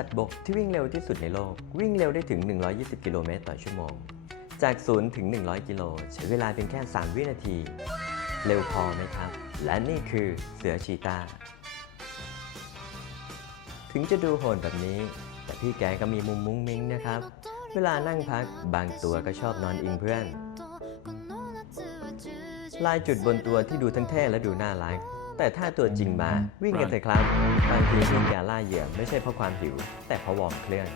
สัตว์บกที่วิ่งเร็วที่สุดในโลกวิ่งเร็วได้ถึง120กิโลเมตรต่อชั่วโมงจาก0ถึง100กิโลใช้เวลาเพียงแค่3วินาทีเร็วพอไหมครับและนี่คือเสือชีตาถึงจะดูโหดแบบนี้แต่พี่แกก็มีมุมมุ้งมิ้งนะครับเวลานั่งพักบางตัวก็ชอบนอนอิงเพื่อนลายจุดบนตัวที่ดูทั้งเท่และดูน่ารักแต่ถ้าตัวจริงมาวิ่งกันเถอะครับบางทีวิ่งยาล่าเหยื่อไม่ใช่เพราะความหิวแต่เพราะวอร์มเครื่อง